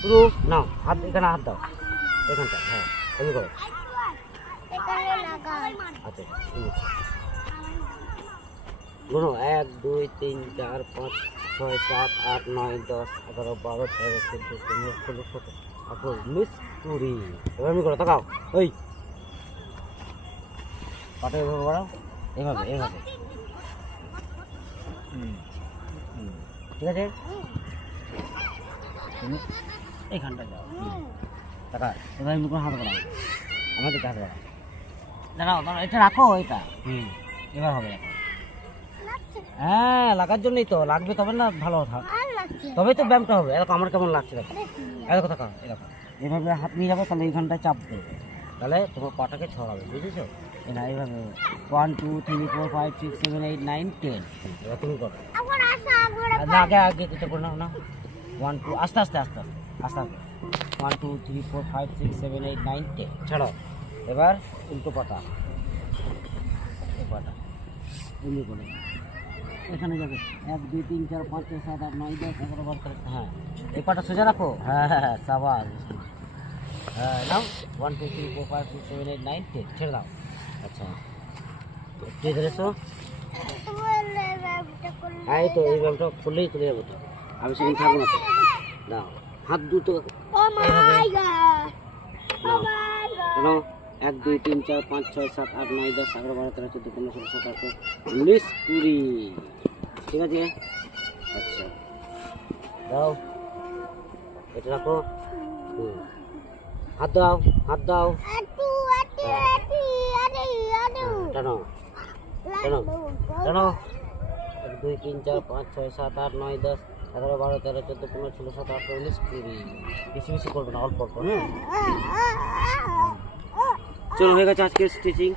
শুরু নাও, হাত এখানে হাত দাও, এখানটা, হ্যাঁ তুমি করো। আচ্ছা গুনো 1 2 3 4 5 6 7 8 9 10 11 12 13 14 15 16 17 18 19 20। এবার আমি করো, তাকাও, ওই পাটা এভাবে বাড়াও, এভাবে এভাবে, ঠিক আছে। তুমি এইখানটায় যাও, টাকা এবার আমি কোনো হাত বাড়াও, আমাদের হাত বাড়াও, দাঁড়াও দাঁড়াও, এটা রাখো, এটা এবার হবে এখন। হ্যাঁ লাগার জন্যই তো লাগবে, তবে না ভালো কথা, তবেই তো ব্যায়ামটা হবে। এরকম আমার কেমন লাগছে দেখো, এরকম থাকা, এরকম এভাবে হাত নিয়ে যাবো, তাহলে এইখানটায় চাপ দেবে, তাহলে তোমার পাটাকে ছড়াবে, বুঝেছো? না এইভাবে 1 2 3 4 5 6 7 8 9 10। এবার তুমি করো না, আগে আগে এটা করে নাও না, 1 2 আস্তে আস্তে আস্তে আস্তে আস্তে আস্তে 1 2 3 4 5 6 7 8 9 10 ছাড়ো। এবার উল্টো পাটা, এই পাটা এমনি করে এখানে যাবে, 1 2 3 4 5 6 7 8 9 10 11 12 13। হ্যাঁ এই পাটা সোজা রাখো, হ্যাঁ হ্যাঁ হ্যাঁ সাবাস, হ্যাঁ নাও 1 2 3 4 5 6 7 8 9 10 ছেড়ে দাও। আচ্ছা ঠিক আছে, এই তো এই ব্যায়ামটা করলেই চলে যাবো তো, আমি সেদিন থাকবো না তো। দাও হাত দুটো নাও, 1 2 3 4 5 6 7 8 9 10 11 12 13 14 15 16 17 18 19 20। ঠিক আছে, আচ্ছা দাও, এটা রাখো, হাত দাও, হাত দাও, টানো টানো টানো, 1 2 3 4 5 6 7 8 9 10 11 12 13 14 15 16 17 18 19 20। বেশি বেশি করবে না, অল্প অল্প। হ্যাঁ চলো, হয়ে গেছে আজকের স্টিচিং।